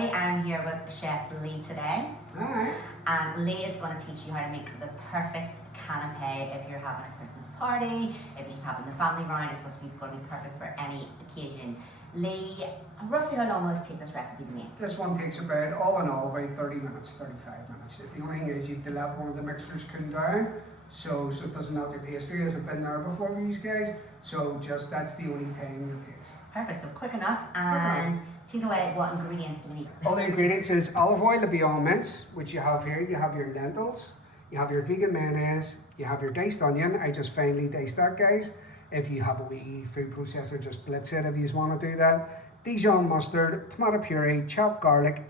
everybody. I'm here with Chef Lee today. Alright. And Lee is going to teach you how to make the perfect canapé if you're having a Christmas party, if you're just having the family round. It's going to be perfect for any occasion. Lee, roughly how long will this take this recipe to make? This one takes about, all in all, about 30 minutes, 35 minutes. The only thing is you have to let one of the mixtures cool down, so it doesn't melt your pastry. Has it been there before for you guys? So that's the only time you'll get. Perfect, so quick enough. And take away, what ingredients do we need? All the ingredients is olive oil to be all mince, which you have here. You have your lentils, you have your vegan mayonnaise, you have your diced onion. I just finely diced that, guys. If you have a wee food processor, just blitz it if you want to do that. Dijon mustard, tomato puree, chopped garlic,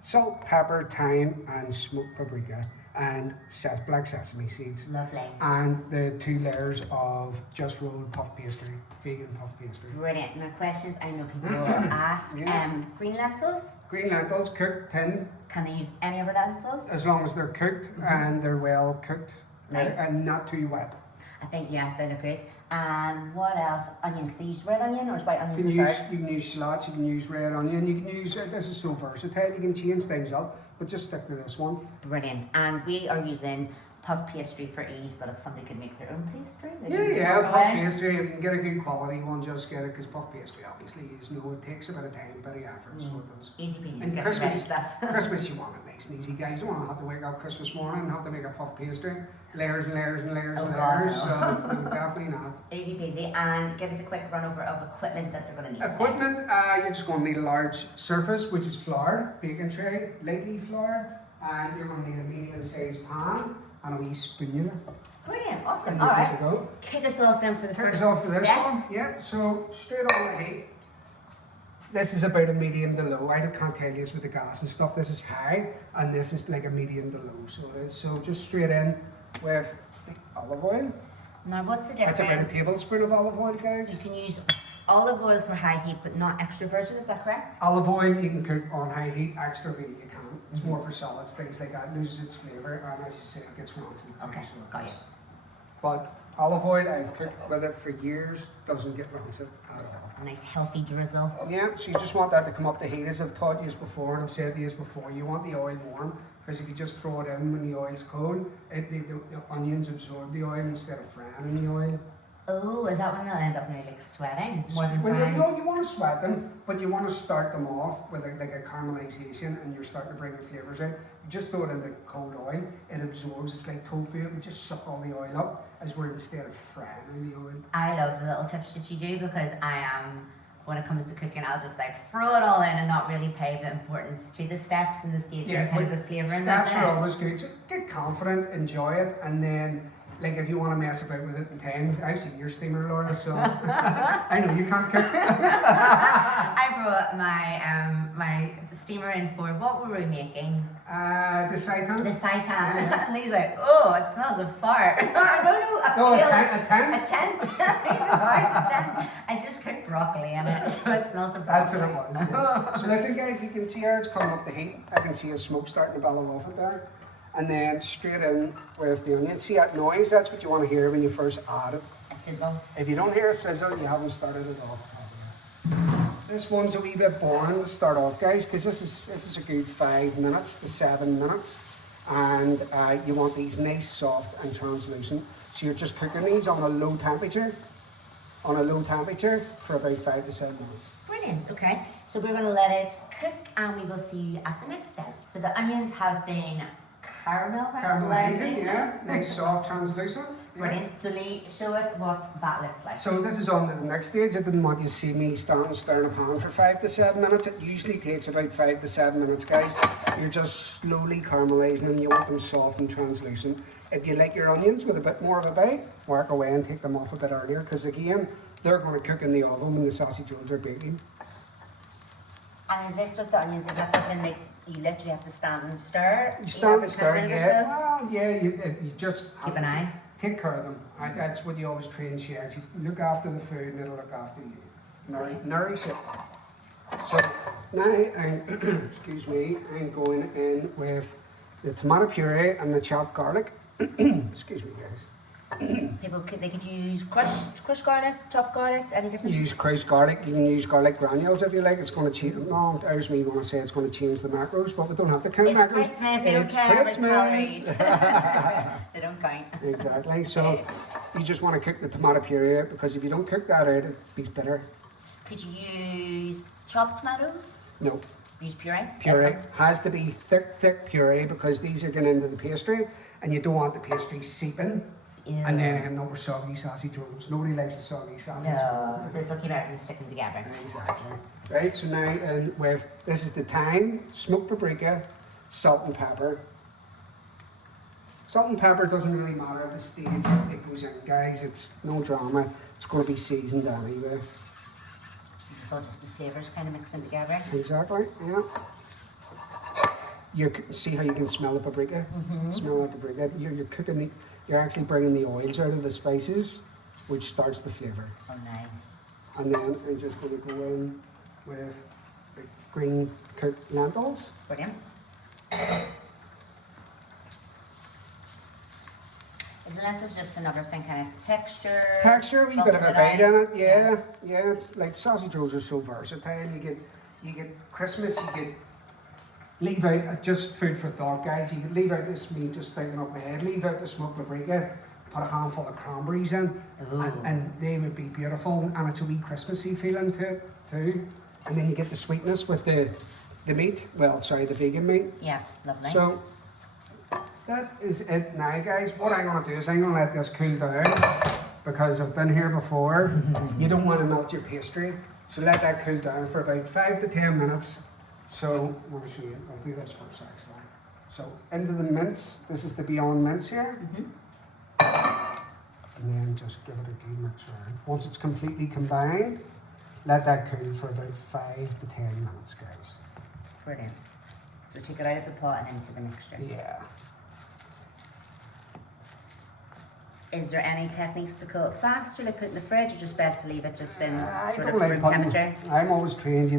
salt, pepper, thyme, and smoked paprika, and black sesame seeds. Lovely. And the 2 layers of just rolled puff pastry, vegan puff pastry. Brilliant. Now questions I know people will ask. Yeah. Green lentils? Green lentils, cooked, tinned. Can they use any of our lentils? As long as they're cooked and they're well cooked. Nice. And not too wet. I think, yeah, they look great. And what else? Onion. Can they use red onion or is white onion You preferred? can use shallots, you can use red onion, you can use, this is so versatile, you can change things up, but just stick to this one. Brilliant. And we are using puff pastry for ease, but if somebody could make their own pastry, they Yeah, puff puff pastry, if you can get a good quality one, just get it, because puff pastry obviously is, it takes a bit of time, a bit of effort, so it does. Easy peasy, And just get the ready stuff. Christmas, you want it nice and easy, guys. You don't want to have to wake up Christmas morning and have to make a puff pastry. Layers and layers and layers and layers. No. So, no, definitely not. Easy peasy. And give us a quick run over of equipment that they're going to need. Equipment, you're just going to need a large surface, which is floured, baking tray, lightly floured, and you're going to need a medium-sized pan and a wee spatula. Brilliant, awesome. And All you're good right. to go. Kick us off then for the Kick first us off for this step. one. Yeah, so straight on the heat. This is about a medium to low. I can't tell you with the gas and stuff. This is high, and this is like a medium to low. So it is. So just straight in with the olive oil. Now, what's the difference? That's about a tablespoon of olive oil, You guys. can use olive oil for high heat, but not extra virgin. Is that correct? Olive oil you can cook on high heat. Extra virgin you can. It's more for salads, things like that. It loses its flavour, and as you say, it gets rancid. Okay, So it got does. you. But olive oil, I've cooked with it for years. Doesn't get rancid at all. A nice healthy drizzle. Yeah, so you just want that to come up to heat, as I've taught you before, and I've said to you before. You want the oil warm, because if you just throw it in when the oil's cold, the onions absorb the oil instead of frying in the oil. Oh, is that when they'll end up nearly like sweating more than Well, frying? no, you want to sweat them, but you want to start them off with like a caramelization, and you're starting to bring the flavours in. You just throw it in the cold oil, it absorbs. It's like tofu, it would just suck all the oil up, as where instead of frying in the oil. I love the little tips that you do because I am, when it comes to cooking, I'll just like throw it all in and not really pay the importance to the steps and the stages and kind of the flavour in steps that. are always good. So get confident, enjoy it, and then like if you want to mess about with it in time, I've seen your steamer, Laura, so I know you can't cook. I brought my steamer in for, what were we making? The seitan. The seitan. Lee's like, oh, it smells of fart. no, a tent. A tent. Even worse, a tent. I just cooked broccoli in it, so it smelled of broccoli. That's what it was. Yeah. So listen, guys, you can see how it's coming up the heat. I can see a smoke starting to bellow off it there. And then straight in with the onion. See that noise? That's what you want to hear when you first add it. A sizzle. If you don't hear a sizzle, you haven't started it off. This one's a wee bit boring to start off, guys, because this is a good 5 minutes to 7 minutes, and you want these nice, soft, and translucent. So you're just cooking these on a low temperature, for about 5 to 7 minutes. Brilliant, okay. So we're going to let it cook and we will see you at the next step. So the onions have been caramelizing. Yeah, nice, soft, translucent. Yeah. Brilliant. So Lee, show us what that looks like. So this is on to the next stage. I didn't want you to see me stand stirring a pan for 5 to 7 minutes. It usually takes about 5 to 7 minutes, guys. You're just slowly caramelizing them. You want them soft and translucent. If you like your onions with a bit more of a bite, work away and take them off a bit earlier, because again, they're going to cook in the oven when the sausage rolls are baking. And is this with the onions, is that something that you literally have to stand and stir? You stand and stir, Every 10 minutes or yeah. so? Well, yeah, you just Keep an eye. take care of them. That's what you always train chefs. You look after the food and it'll look after you. Nourish it. So now I'm, excuse me, I'm going in with the tomato puree and the chopped garlic. Excuse me, guys. They could use crushed garlic, chopped garlic, any difference? Use crushed garlic. You can use garlic granules if you like. It's going to change. No, there's me going to say it's going to change the macros, but we don't have to count It's macros. Christmas, we don't It's care about Christmas. calories. They don't count. Exactly. So you just want to cook the tomato puree out, because if you don't cook that out, it be bitter. Could you use chopped tomatoes? No. Use puree? Puree Yes, has to be thick puree, because these are going into the pastry, and you don't want the pastry seeping. Ew. And then again, no soggy sausage rolls. Nobody likes the soggy sausage. No, because this will keep everything sticking together. Exactly. Right, so now this is the thyme, smoked paprika, salt and pepper. Salt and pepper doesn't really matter at the stage it goes in, guys. It's no drama. It's going to be seasoned anyway. This is all just the flavours kind of mixing together. Exactly, yeah. You see how you can smell the paprika? Smell that paprika. You're cooking the, you're actually bringing the oils out of the spices, which starts the flavour. Oh, nice. And then I'm just going to go in with the green cooked lentils. Brilliant. Is the lentils just another thing, kind of texture? Texture, a wee bit of a bite in it, yeah. Yeah, it's like sausage rolls are so versatile. You get Christmas, you get leave out just food for thought, guys. You could leave out this meat, just thinking up my head, leave out the smoked paprika, put a handful of cranberries in, and they would be beautiful. And it's a wee Christmassy feeling to it too. And then you get the sweetness with the meat. Well, sorry, the vegan meat. Yeah, lovely. So that is it now, guys. What I'm going to do is I'm going to let this cool down, because I've been here before. You don't want to melt your pastry, so let that cool down for about 5 to 10 minutes. So let me show you. I'll do this first, actually. So into the mince. This is the Beyond Mince here. And then just give it a good mix around. Once it's completely combined, let that cool for about 5 to 10 minutes, guys. Brilliant. So take it out of the pot and into the mixture. Yeah. Is there any techniques to cool it faster, like put it in the fridge, or just best to leave it just in I sort don't of like room putting, temperature? I'm always trained,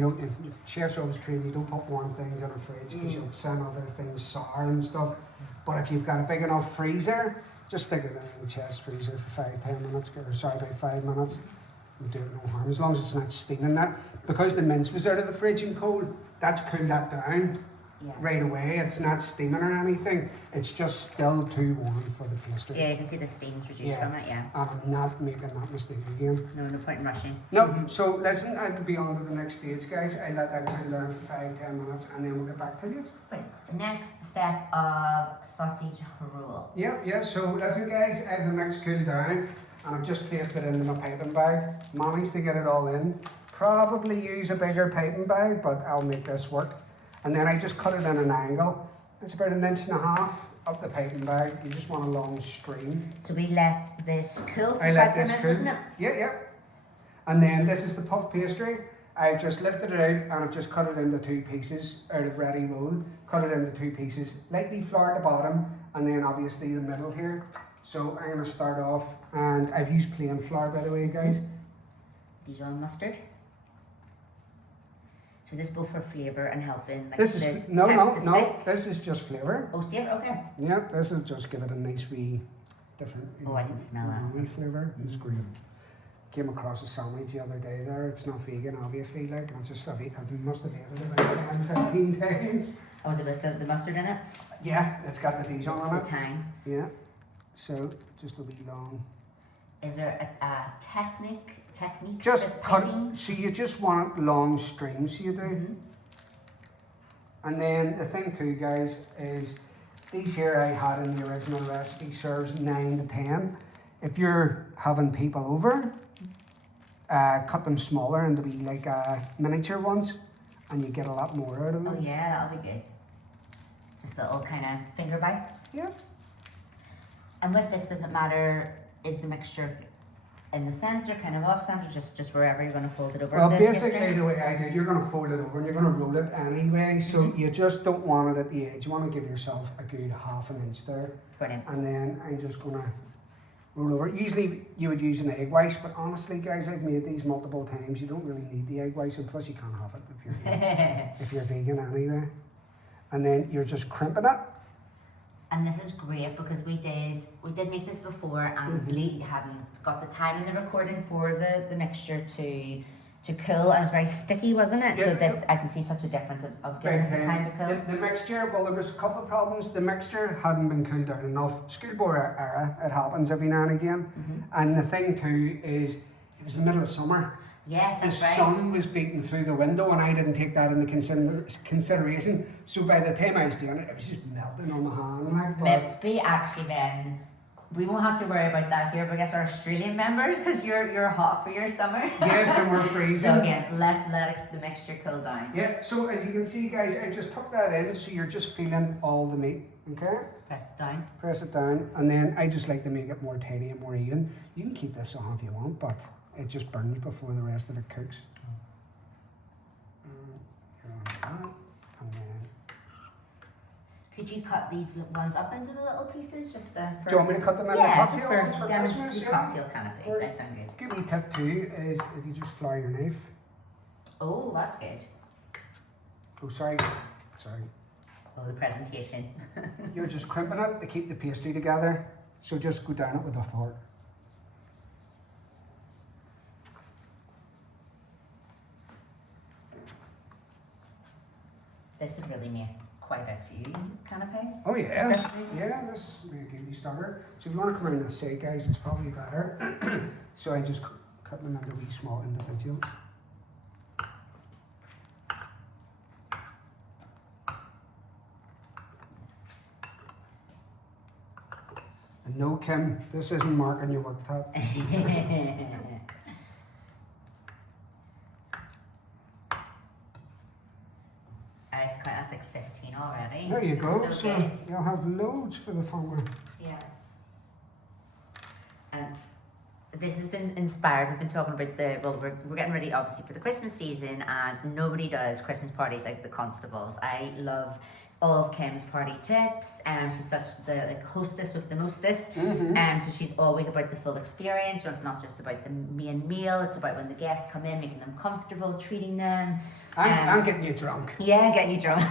chefs are always trained, you don't put warm things in a fridge because you'll send other things sour and stuff. But if you've got a big enough freezer, just stick it in the chest freezer for 5-10 minutes, or sorry, about 5 minutes. It'll do it no harm, as long as it's not steaming that. Because the mince was out of the fridge and cold, that's cooled that down. Yeah. Right away. It's not steaming or anything. It's just still too warm for the pastry. Yeah, you can see the steam's reduced from it, yeah. And I'm not making that mistake again. No point in rushing. No, so listen, I'll be on to the next stage, guys. I'll let that cool down for 5-10 minutes, and then we'll get back to you. Right. Next step of sausage rolls. Yeah, so listen, guys, I have the mix cooled down, and I've just placed it into my piping bag. Managed to get it all in. Probably use a bigger piping bag, but I'll make this work. And then I just cut it in an angle. It's about 1.5 inches up the piping bag. You just want a long stream. So we let this cool for I 5 let 10 this minutes, cool. wasn't it? Yeah. And then this is the puff pastry. I've just lifted it out and I've just cut it into 2 pieces out of ready roll. Cut it into 2 pieces, lightly flour at the bottom, and then obviously the middle here. So I'm going to start off, and I've used plain flour, by the way, guys. Dijon mustard. So is this both for flavour and helping? Like, This is the no. stick? This is just flavour. Oh, flavour. Okay. Yeah, this is just give it a nice wee different. Oh, I can smell that. Wee flavour. It's great. Came across a sandwich the other day there. It's not vegan, obviously. Like I must have ate it about 10-15 times. Oh, is it with the mustard in it? Yeah, it's got the Dijon on The it. tang. Yeah. So just a wee long. Is there a technique? Just cut. piping? So you just want long streams. You do. And then the thing too, guys, is these here I had in the original recipe serves 9 to 10. If you're having people over, cut them smaller and to be like miniature ones, and you get a lot more out of them. Oh yeah, that'll be good. Just little kind of finger bites. Yeah. And with this, does it matter? Is the mixture in the centre, kind of off centre, just wherever you're going to fold it over? Well, the basically pastry? the way I did, you're going to fold it over and you're going to roll it anyway. So you just don't want it at the edge. You want to give yourself a good 1/2 inch there. Brilliant. And then I'm just going to roll over. Usually you would use an egg white, but honestly, guys, I've made these multiple times. You don't really need the egg whites, and plus you can't have it if you're vegan, if you're vegan anyway. And then you're just crimping it. And this is great because we did make this before and really hadn't got the time in the recording for the mixture to cool, and it was very sticky, wasn't it? Yeah, So this, I can see such a difference of giving it the time to cool. The mixture, well, there was a couple of problems. The mixture hadn't been cooled down enough. Schoolboy era, it happens every now and again. And the thing too is, it was the middle of summer. Yes, that's The right. sun was beating through the window, and I didn't take that into consideration. So by the time I was doing it, it was just melting on the hand. Like, but Maybe actually then, we won't have to worry about that here, but I guess our Australian members, because you're hot for your summer. yes, and we're freezing. So again, let the mixture cool down. Yeah, so as you can see, guys, I just tuck that in, so you're just feeling all the meat, okay? Press it down. Press it down, and then I just like to make it more tidy and more even. You can keep this on if you want, but it just burns before the rest of it cooks. And then, Could you cut these ones up into the little pieces just for... do you want me to cut them into Yeah, cocktail just for ones for demonstrating Christmas? Yeah? cocktail canapes. That sounds good. Give me tip 2 is if you just flour your knife. Oh, that's good. Oh, sorry. Oh, the presentation. You're just crimping it to keep the pastry together. So just go down it with a fork. This would really make quite a few canapes. Oh yeah, especially. yeah, this will be a good starter. So if you want to come around this side, guys, it's probably better. So I just cut them into wee small individuals. And no, Kim, this isn't marking your worktop. That's like 15 already. There you go. It's So good. you'll have loads for the farmer. Yeah. And this has been inspired. We've been talking about we're getting ready obviously for the Christmas season, and nobody does Christmas parties like the Constables. I love all of Kim's party tips, and she's such the hostess with the mostest. And so she's always about the full experience. It's not just about the main meal, it's about when the guests come in, making them comfortable, treating them. I'm getting you drunk. Yeah, get you drunk.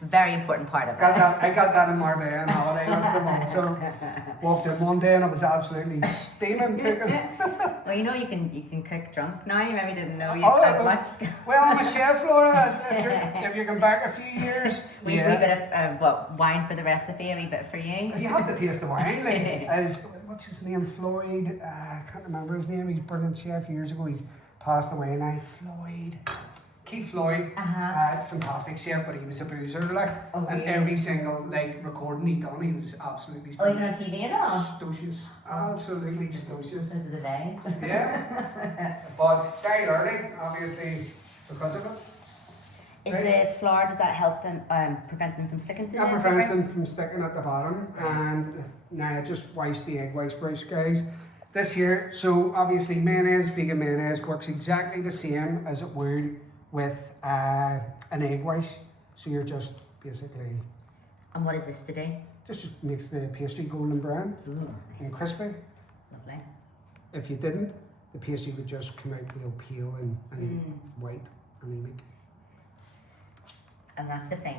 Very important part of it. I got that in Marbella on holiday last month. So walked in one day and I was absolutely steaming cooking. Well, you know you can cook drunk now. You maybe didn't know as much. Well, I'm a chef, Laura. If you come back a few years, Wee bit of wine for the recipe, a wee bit for you. You have to taste the wine. Like, what's his name? Floyd. I can't remember his name. He's a brilliant chef years ago. He's passed away now. Keith Floyd, fantastic chef, but he was a boozer, like, and every single recording he done, he was absolutely. Oh, you're on TV and all? Stocious, absolutely stocious. Those are the days. Yeah, but died early, obviously, because of it. Is the flour, does that help them prevent them from sticking to That prevents them from sticking at the bottom, and now I just waste the egg whites, Bruce, guys. This here, so obviously vegan mayonnaise works exactly the same as it would with an egg white. So you're just basically. And what is this to do? Just makes the pastry golden brown and crispy. Lovely. If you didn't, the pastry would just come out real pale and white, anemic. And that's the thing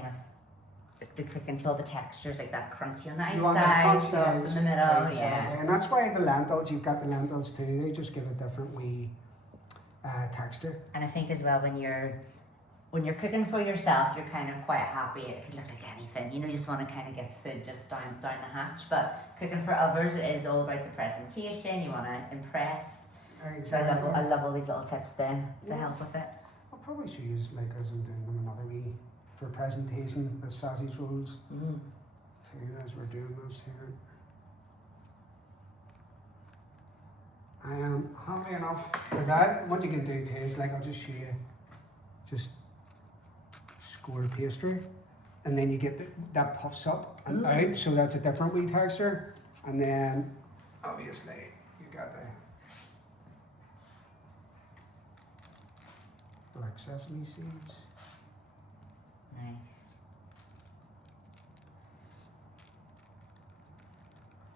with the cooking, so all the textures like that crunchy on the You want that outside, crunchy soft in the middle, exactly. yeah. And that's why the lentils, you've got the lentils too, they just give a different wee texture. And I think as well when you're cooking for yourself, you're kind of quite happy. It could look like anything, you just want to kind of get food just down the hatch. But cooking for others, it is all about the presentation. You want to impress. Exactly. So I love all these little tips then to help with it. I'll probably show you, as I'm doing them, another wee for presentation, the sausage rolls. So as we're doing this here. I am happy enough for that. What you can do too is, I'll just show you, just score pastry, and then you get that puffs up and out, so that's a different wee texture. And then obviously you got the black sesame seeds. Nice.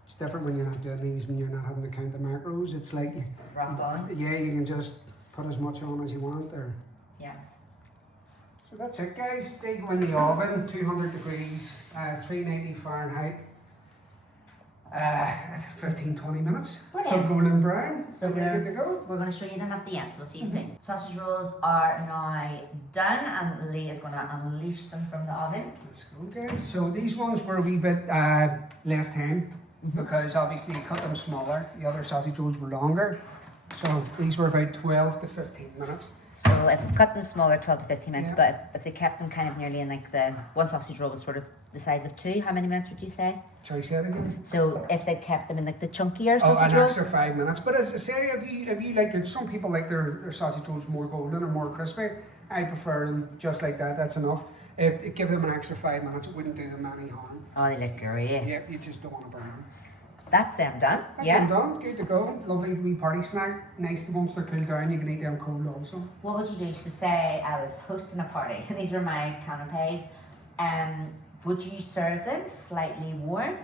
It's different when you're not doing these and you're not having to count the macros. It's like, Rock on. yeah, you can just put as much on as you want there. Yeah. So that's it, guys. They go in the oven, 200 degrees, 390 Fahrenheit. 15-20 minutes. Brilliant. Golden brown. So We're good to go. we're going to show you them at the end, so we'll see you soon. Sausage rolls are now done, and Lee is going to unleash them from the oven. Let's go, guys. So these ones were a wee bit less time because obviously you cut them smaller. The other sausage rolls were longer. So these were about 12 to 15 minutes. So if we've cut them smaller, 12 to 15 minutes, Yeah. but if they kept them kind of nearly in like the one sausage roll was sort of the size of two, how many minutes would you say? Shall I say it again? So if they kept them in like the chunkier Oh, sausage an rolls? extra 5 minutes. But as I say, if you like it, some people like their sausage rolls more golden or more crispy. I prefer them just like that. That's enough. If give them an extra 5 minutes, it wouldn't do them any harm. Oh, they look great. Yeah, you just don't want to burn them. That's them done. That's yeah. them done. Good to go. Lovely wee party snack. Nice once they're cooled down, you can eat them cold also. What would you do? So say I was hosting a party, and these were my canapes. Would you serve them slightly warm?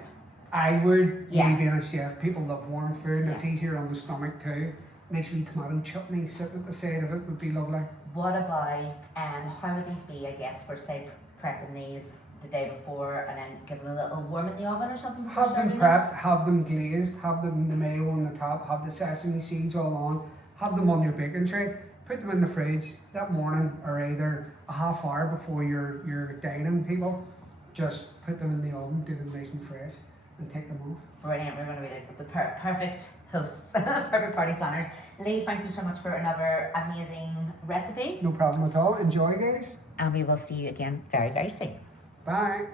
I would, Yeah. me being a chef, people love warm food and it's Yeah. easier on the stomach too. Nice wee tomato chutney sitting at the side of it would be lovely. What about how would these be? I guess for say prepping these the day before and then give them a little warm in the oven or something. before Have them serving prepped, have them glazed, have them the mayo on the top, have the sesame seeds all on, have them on your baking tray, put them in the fridge that morning or either a half hour before you're dining people. Just put them in the oven, do them nice and fresh and take them off. Brilliant. We're going to be the perfect hosts, perfect party planners. Lee, thank you so much for another amazing recipe. No problem at all. Enjoy, guys. And we will see you again very, very soon. Bye.